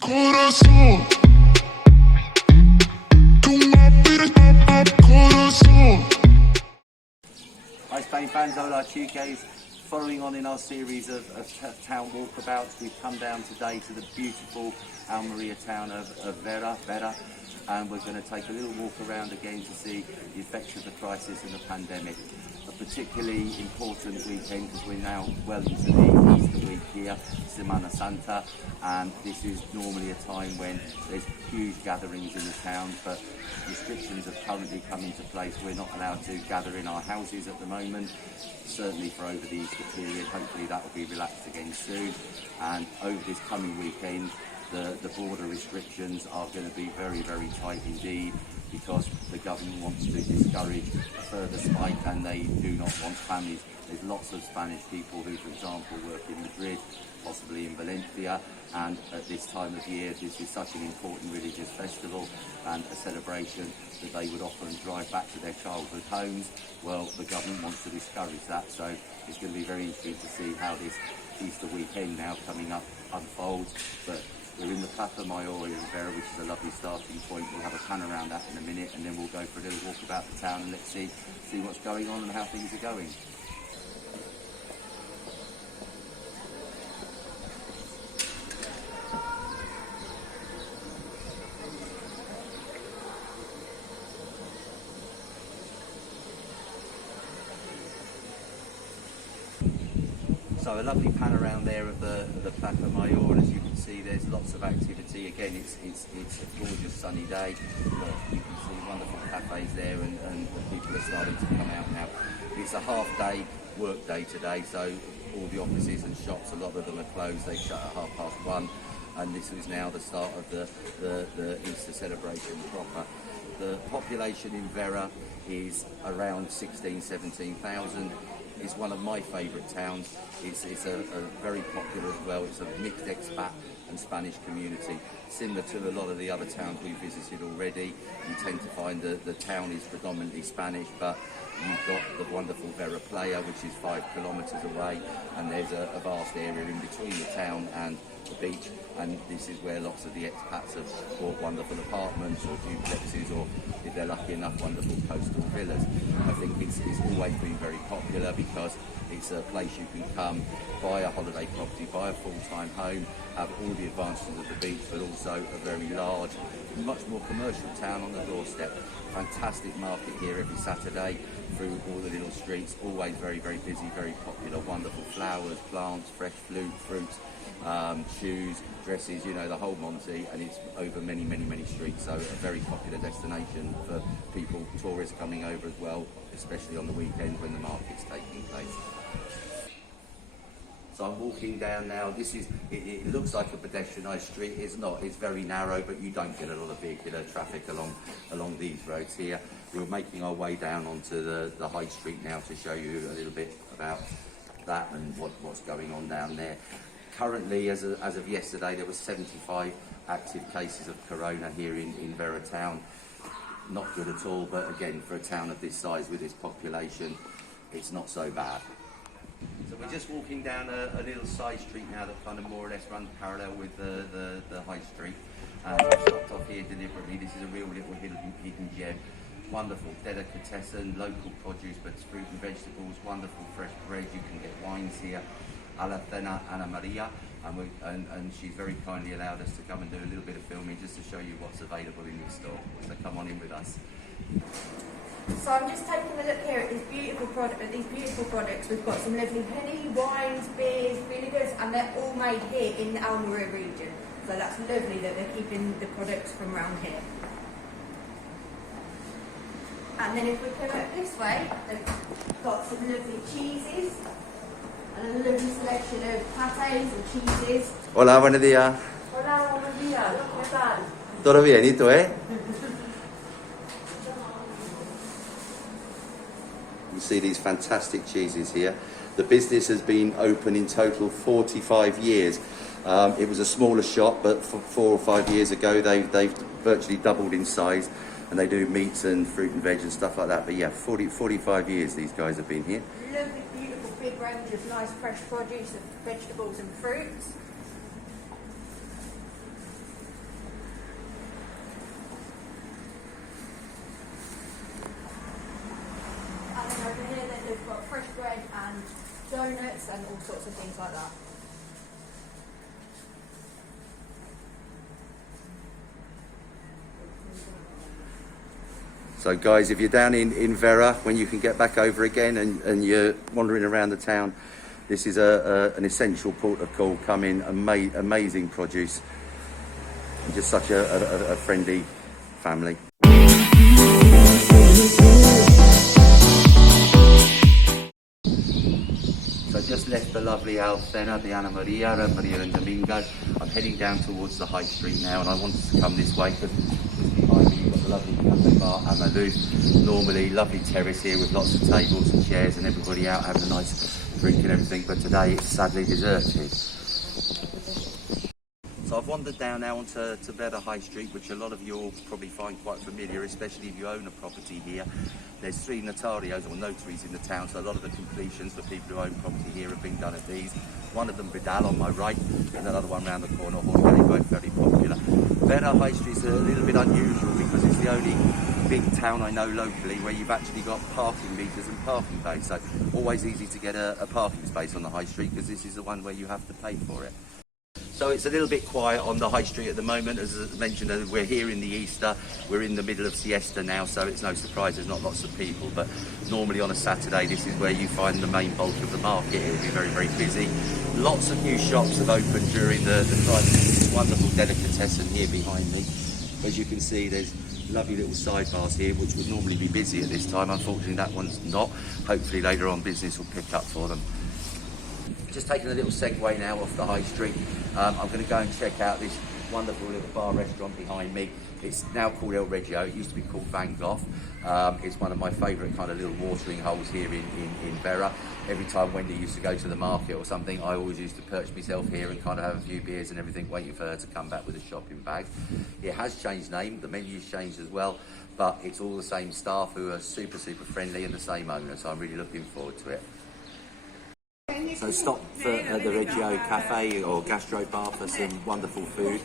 Corazón, tú me apretas corazón. Hi Spain fans, hola chicas. Following on in our series of town walkabouts, we've come down today to the beautiful Almeria town of Vera, and we're going to take a little walk around again to see the effects of the crisis and the pandemic. A particularly important weekend because we're now well into the Easter week here, Semana Santa, and this is normally a time when there's huge gatherings in the town, but restrictions have currently come into place. We're not allowed to gather in our houses at the moment, certainly for over the Easter period. Hopefully that will be relaxed again soon, and over this coming weekend the border restrictions are going to be very, very tight indeed, because the government wants to discourage a further spike and they do not want families. There's lots of Spanish people who, for example, work in Madrid, possibly in Valencia, and at this time of year this is such an important religious festival and a celebration that they would often drive back to their childhood homes. Well, the government wants to discourage that, so it's going to be very interesting to see how this Easter weekend now coming up unfolds. But we're in the Plaza Mayor in Vera, which is a lovely starting point. We'll have a pan around that in a minute, and then we'll go for a little walk about the town and let's see what's going on and how things are going. So a lovely pan around there of the Plaza Mayor, and as you can see there's lots of activity. Again, it's a gorgeous sunny day, but you can see wonderful cafes there, and people are starting to come out now. It's a half day work day today, so all the offices and shops, a lot of them are closed. They shut at 1:30, and this is now the start of the Easter celebration proper. The population in Vera is around 17,000. It's one of my favourite towns. It's a very popular as well. It's a mixed expat and Spanish community. Similar to a lot of the other towns we've visited already, you tend to find that the town is predominantly Spanish, but you've got the wonderful Vera Playa, which is 5 kilometres away, and there's a vast area in between the town and the beach, and this is where lots of the expats have bought wonderful apartments or duplexes, or if they're lucky enough, wonderful coastal villas. I think it's always been very popular because it's a place you can come, buy a holiday property, buy a full-time home, have all the advantages of the beach, but also a very large, much more commercial town on the doorstep. Fantastic market here every Saturday through all the little streets, always very, very busy, very popular, wonderful flowers, plants, fresh fruits, shoes, dresses, you know, the whole Monty, and it's over many, many, many streets, so a very popular destination for people, tourists coming over as well, especially on the weekends when the market's taking place. So I'm walking down now. This is, it looks like a pedestrianised street. It's not, it's very narrow, but you don't get a lot of vehicular traffic along these roads here. We're making our way down onto the high street now to show you a little bit about that and what's going on down there. Currently, as of yesterday, there were 75 active cases of corona here in Vera town. Not good at all, but again, for a town of this size with this population, it's not so bad. So we're just walking down a little side street now that kind of more or less runs parallel with the high street. I've stopped off here deliberately. This is a real little hidden gem. Wonderful delicatessen, local produce, but it's fruit and vegetables, wonderful fresh bread. You can get wines here. A la Vera Almeria, and she's very kindly allowed us to come and do a little bit of filming just to show you what's available in this store. So come on in with us. So I'm just taking a look here at these beautiful products. We've got some lovely honey, wines, beers, vinegars, and they're all made here in the Almeria region. So that's lovely that they're keeping the products from around here. And then if we come up this way, they've got some lovely cheeses. And a lovely selection of pâtés and cheeses. Hola, buenos días. Hola, buenos días. ¿Qué tal? Todo bien, ¿y tú, You see these fantastic cheeses here. The business has been open in total 45 years. It was a smaller shop, but 4 or 5 years ago they've virtually doubled in size, and they do meats and fruit and veg and stuff like that. But yeah, 45 years these guys have been here. Lovely, beautiful, big range of nice fresh produce of vegetables and fruits. fresh bread and donuts and all sorts of things like that. So guys, if you're down in Vera, when you can get back over again and you're wandering around the town, this is an essential port of call. Come in, amazing produce, and just such a friendly family. So I just left the lovely Alcena de Ana Maria and Domingo. I'm heading down towards the high street now, and I wanted to come this way because behind me you've got the lovely cafe bar Amadou. Normally lovely terrace here with lots of tables and chairs and everybody out having a nice drink and everything, but today it's sadly deserted. So I've wandered down now onto Vera High Street, which a lot of you will probably find quite familiar, especially if you own a property here. There's 3 notarios or notaries in the town, so a lot of the completions for people who own property here have been done at these. One of them, Vidal, on my right, and another one round the corner, Horgate, both very popular. Vera High Street's a little bit unusual because it's the only big town I know locally where you've actually got parking meters and parking bays, so always easy to get a parking space on the high street because this is the one where you have to pay for it. So it's a little bit quiet on the high street at the moment. As I mentioned, we're here in the Easter, we're in the middle of siesta now, so it's no surprise there's not lots of people, but normally on a Saturday this is where you find the main bulk of the market. It'll be very, very busy. Lots of new shops have opened during the time. This wonderful delicatessen here behind me. As you can see, there's lovely little sidebars here which would normally be busy at this time. Unfortunately that one's not. Hopefully later on business will pick up for them. Just taking a little segue now off the high street. I'm going to go and check out this wonderful little bar restaurant behind me. It's now called El Reggio. It used to be called Van Gogh. It's one of my favourite kind of little watering holes here in Vera. Every time Wendy used to go to the market or something, I always used to perch myself here and kind of have a few beers and everything, waiting for her to come back with a shopping bag. It has changed name, the menu's changed as well, but it's all the same staff who are super, super friendly and the same owner, so I'm really looking forward to it. So stop at the Reggio Cafe or Gastro Bar for some wonderful food.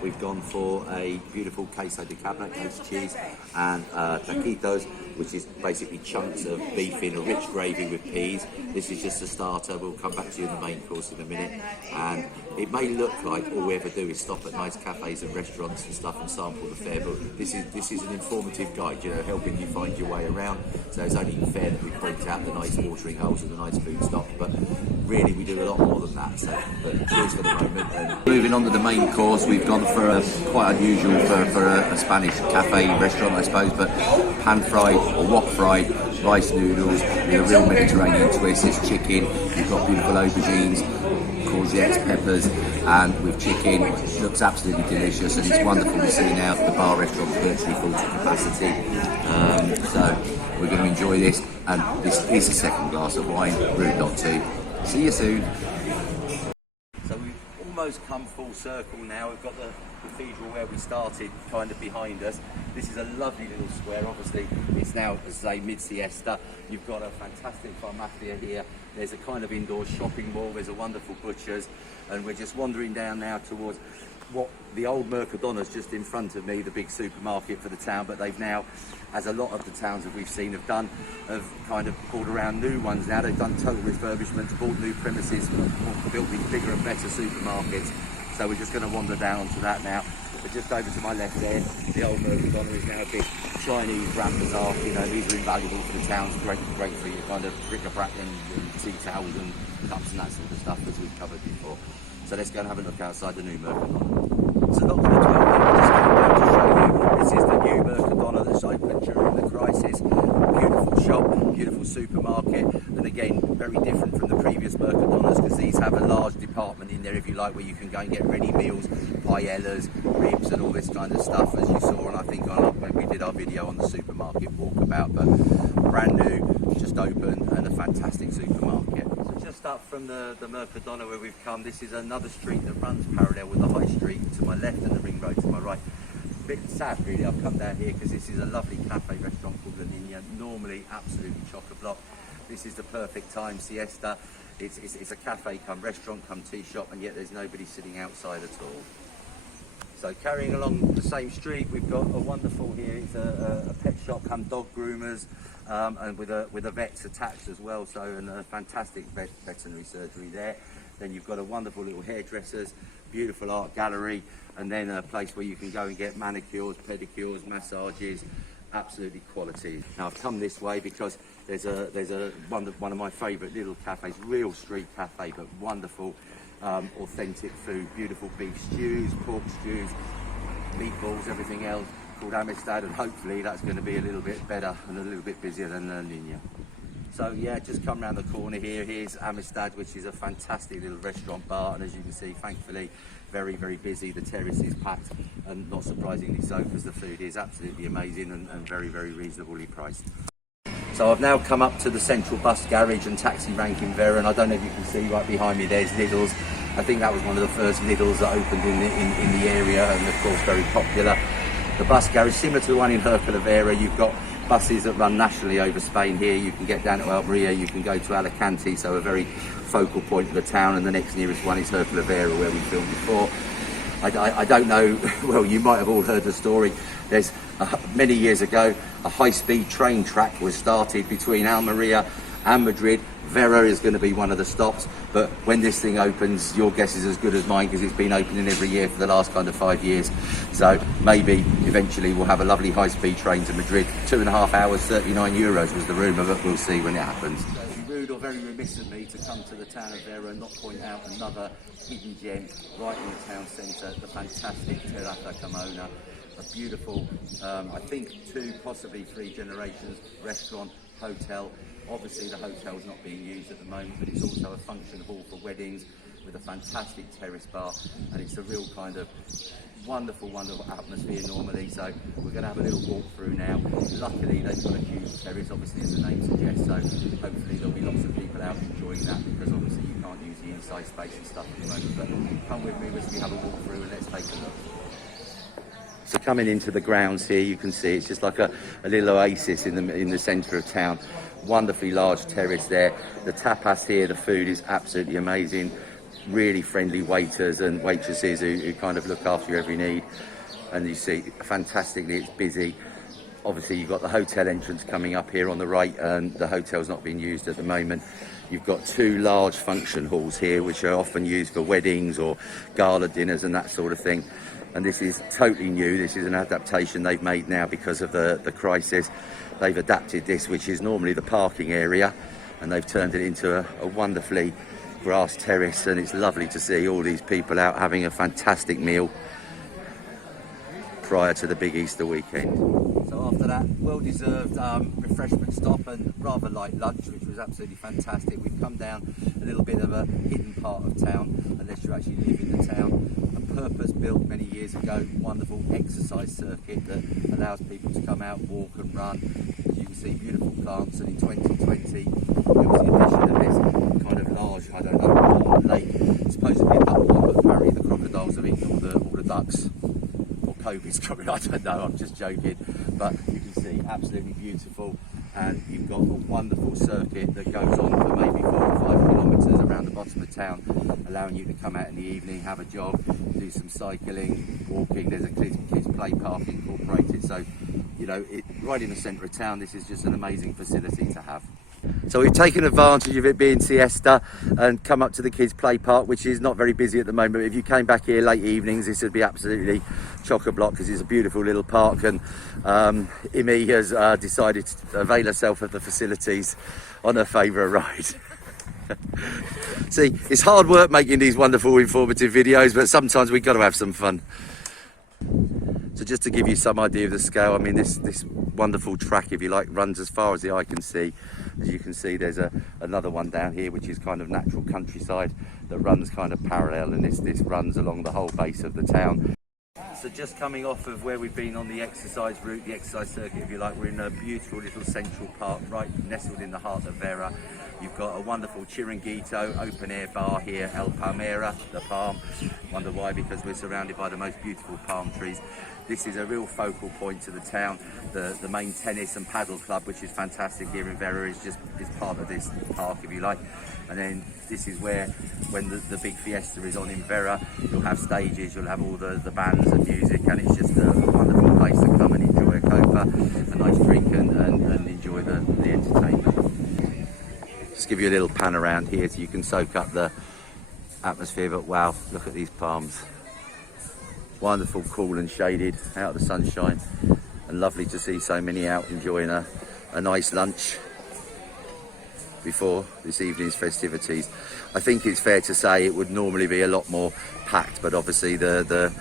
We've gone for a beautiful queso de cabra, goat's cheese, and taquitos, which is basically chunks of beef in a rich gravy with peas. This is just a starter. We'll come back to you in the main course in a minute. And it may look like all we ever do is stop at nice cafes and restaurants and stuff and sample the fare, but this is an informative guide, you know, helping you find your way around. So it's only fair that we point out the nice watering holes and the nice food stops, but really we do a lot more than that. So but cheers for the moment. And moving on to the main course, we've gone for a quite unusual for a Spanish cafe restaurant, I suppose, but pan fried or wok fried rice noodles with a real Mediterranean twist. There's chicken, you've got beautiful aubergines, courgettes, peppers, and with chicken. It looks absolutely delicious, and it's wonderful to see now the bar restaurant's virtually full to capacity. So we're going to enjoy this, and this is the second glass of wine, brewed not two. See you soon. So we've almost come full circle now. We've got the cathedral where we started kind of behind us. This is a lovely little square. Obviously it's now, as I say, mid-siesta. You've got a fantastic farmacia here. There's a kind of indoor shopping mall. There's a wonderful butcher's, and we're just wandering down now towards what the old Mercadona's just in front of me, the big supermarket for the town, but they've now, as a lot of the towns that we've seen have done, have kind of pulled around new ones now. They've done total refurbishments, bought new premises, built these bigger and better supermarkets. So we're just going to wander down onto that now. But just over to my left there, the old Mercadona is now a big Chinese grand bazaar. You know, these are invaluable for the towns, great for your kind of bric-a-brac and tea towels and cups and that sort of stuff, as we've covered before. So let's go and have a look outside the new Mercadona. So not going to dwell on it, just going down to show you. This is the new Mercadona that's opened during the crisis. Beautiful shop, beautiful supermarket, and again, very different from the previous Mercadonas because these have a large department in there, if you like, where you can go and get ready meals, paellas, ribs, and all this kind of stuff, as you saw, and I think when we did our video on the supermarket walkabout, but brand new, just opened, and a fantastic supermarket. So just up from the Mercadona where we've come, this is another street that runs parallel with the high street to my left and the ring road to my right. A bit sad really, I've come down here because this is a lovely cafe restaurant called La Niña, normally absolutely chock-a-block. This is the perfect time, siesta. It's a cafe come restaurant come tea shop, and yet there's nobody sitting outside at all. So carrying along the same street, we've got a wonderful here. It's a pet shop and dog groomers, and with a vet's attached as well. So and a fantastic veterinary surgery there. Then you've got a wonderful little hairdressers, beautiful art gallery, and then a place where you can go and get manicures, pedicures, massages. Absolutely quality. Now I've come this way because there's one of my favourite little cafes, real street cafe, but wonderful, authentic food, beautiful beef stews, pork stews, meatballs, everything else, called Amistad, and hopefully that's going to be a little bit better and a little bit busier than Linya. So yeah, just come round the corner here. Here's Amistad, which is a fantastic little restaurant bar, and as you can see, thankfully, very, very busy. The terrace is packed, and not surprisingly so, because the food is absolutely amazing and very, very reasonably priced. So I've now come up to the central bus garage and taxi rank in Vera, and I don't know if you can see right behind me there's Lidl's. I think that was one of the first Lidl's that opened in the area, and of course very popular. The bus garage, similar to the one in Hercule Vera, you've got buses that run nationally over Spain here. You can get down to Almeria, you can go to Alicante, so a very focal point of the town, and the next nearest one is Hercule Vera, where we filmed before. I don't know, well, you might have all heard the story. There's many years ago, a high-speed train track was started between Almeria and Madrid. Vera is going to be one of the stops, but when this thing opens, your guess is as good as mine, because it's been opening every year for the last kind of 5 years. So maybe eventually we'll have a lovely high-speed train to Madrid. 2.5 hours, 39 euros was the rumour, but we'll see when it happens. It'd be rude or very remiss of me to come to the town of Vera and not point out another hidden gem right in the town centre, the fantastic Terraza Carmona. A beautiful, I think 2, possibly 3 generations restaurant, hotel. Obviously the hotel's not being used at the moment, but it's also a function hall for weddings with a fantastic terrace bar, and it's a real kind of wonderful atmosphere normally. So we're going to have a little walk through now. Luckily they've got a huge terrace, obviously, as the name suggests, so hopefully there'll be lots of people out enjoying that, because obviously you can't use the inside space and stuff at the moment. But come with me as we have a walk through and let's take a look. So coming into the grounds here, you can see it's just like a little oasis in the centre of town. Wonderfully large terrace there. The tapas here, the food is absolutely amazing. Really friendly waiters and waitresses who kind of look after your every need. And you see, fantastically, it's busy. Obviously, you've got the hotel entrance coming up here on the right, and the hotel's not being used at the moment. You've got 2 large function halls here, which are often used for weddings or gala dinners and that sort of thing. And this is totally new. This is an adaptation they've made now because of the crisis. They've adapted this, which is normally the parking area, and they've turned it into a wonderfully grass terrace, and it's lovely to see all these people out having a fantastic meal prior to the big Easter weekend. So after that well-deserved refreshment stop and rather light lunch, which was absolutely fantastic, we've come down a little bit of a hidden part of town, unless you actually live in the town. A purpose-built many years ago, wonderful exercise circuit that allows people to come out, walk and run. As you can see, beautiful plants, and in 2020 there was the addition of this kind of large, I don't know, lake, supposedly a duck pond, but apparently the crocodiles have eaten all the ducks. COVID's coming, I don't know, I'm just joking, but you can see absolutely beautiful, and you've got a wonderful circuit that goes on for maybe 4 or 5 kilometres around the bottom of town, allowing you to come out in the evening, have a jog, do some cycling, walking. There's a kids play park incorporated, so you know, right in the centre of town, this is just an amazing facility to have. So we've taken advantage of it being siesta and come up to the kids play park, which is not very busy at the moment. But if you came back here late evenings, this would be absolutely chock-a-block, because it's a beautiful little park, and Imi has decided to avail herself of the facilities on her favourite ride. See, it's hard work making these wonderful informative videos, but sometimes we've got to have some fun. So just to give you some idea of the scale, I mean, this wonderful track, if you like, runs as far as the eye can see. As you can see, there's another one down here, which is kind of natural countryside that runs kind of parallel, and this runs along the whole base of the town. So just coming off of where we've been on the exercise route, the exercise circuit, if you like, we're in a beautiful little central park, right nestled in the heart of Vera. You've got a wonderful Chiringuito open air bar here, El Palmera, the palm. Wonder why? Because we're surrounded by the most beautiful palm trees. This is a real focal point to the town. The main tennis and paddle club, which is fantastic here in Vera, is part of this park, if you like. And then this is where, when the big fiesta is on in Vera, you'll have stages, you'll have all the bands and music, and it's just a wonderful place to come and enjoy a copa, a nice drink, and enjoy the entertainment. Just give you a little pan around here so you can soak up the atmosphere, but wow, look at these palms. Wonderful, cool and shaded, out of the sunshine, and lovely to see so many out enjoying a nice lunch before this evening's festivities. I think it's fair to say it would normally be a lot more packed, but obviously the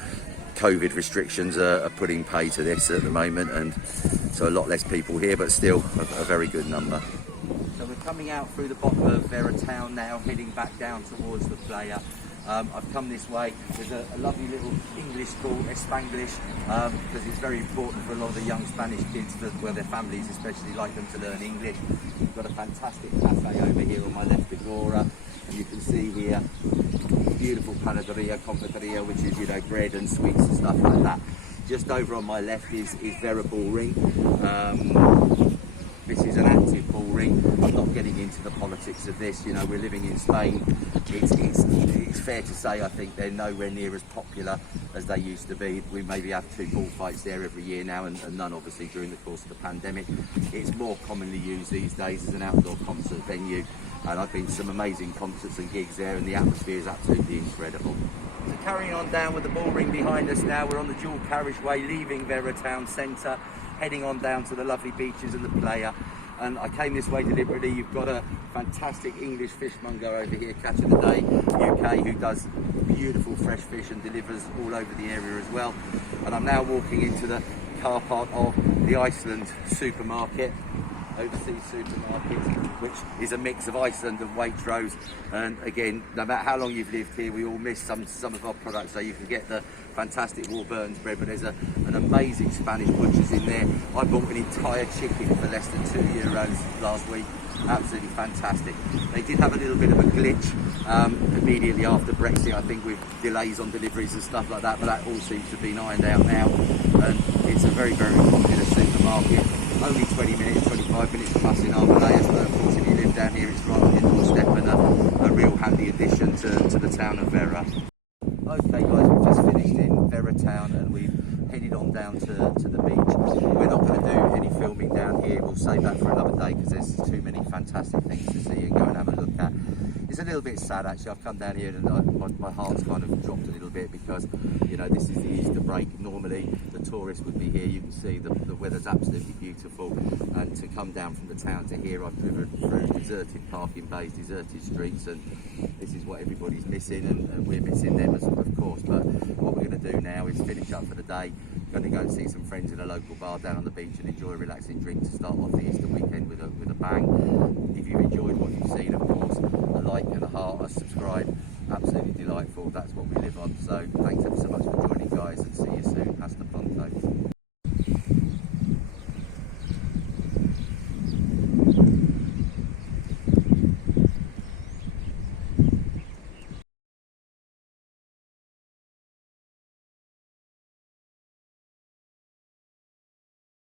COVID restrictions are putting pay to this at the moment, and so a lot less people here, but still a very good number. So we're coming out through the bottom of Vera town now, heading back down towards the playa. I've come this way. There's a lovely little English school, Spanglish, because it's very important for a lot of the young Spanish kids, where their families especially like them to learn English. We've got a fantastic cafe over here on my left, Agora, and you can see here beautiful panaderia, confiteria, which is, you know, bread and sweets and stuff like that. Just over on my left is Vera Ball Ring. This is an active bull ring. I'm not getting into the politics of this, you know, we're living in Spain. It's fair to say, I think they're nowhere near as popular as they used to be. We maybe have 2 bullfights there every year now, and none obviously during the course of the pandemic. It's more commonly used these days as an outdoor concert venue, and I've been to some amazing concerts and gigs there, and the atmosphere is absolutely incredible. So carrying on down with the bull ring behind us now, we're on the dual carriageway leaving Vera town centre, heading on down to the lovely beaches and the playa. And I came this way deliberately. You've got a fantastic English fishmonger over here, Catch of the Day UK, who does beautiful fresh fish and delivers all over the area as well. And I'm now walking into the car park of the Iceland supermarket, overseas supermarket, which is a mix of Iceland and Waitrose. And again, no matter how long you've lived here, we all miss some of our products. So you can get the fantastic Warburton's bread, but there's an amazing Spanish butcher's in there. I bought an entire chicken for less than €2 last week. Absolutely fantastic. They did have a little bit of a glitch immediately after Brexit, I think, with delays on deliveries and stuff like that, but that all seems to have been ironed out now. And it's a very, very popular supermarket. Only 20 minutes, 25 minutes plus in Arboleas, but of course if you live down here, it's right on your doorstep, and a real handy addition to the town of Vera. Okay guys, we've just finished in Vera town and we've headed on down to the beach. We're not going to do any filming down here, we'll save that for another day because there's too many fantastic things to see and go and have a look at. It's a little bit sad actually. I've come down here and my heart's kind of dropped a little bit because, you know, this is the Easter break. Normally the tourists would be here. You can see the weather's absolutely beautiful, and to come down from the town to here, I've driven through deserted parking bays, deserted streets, and this is what everybody's missing, and we're missing them as of course. But what we're going to do now is finish up for the day. Going to go and see some friends in a local bar down on the beach and enjoy a relaxing drink to start off the Easter weekend with a bang. If you've enjoyed what you've seen, of course, a like and a heart, a subscribe, absolutely delightful. That's what we live on. So thanks ever so much for joining, guys, and see you soon. Hasta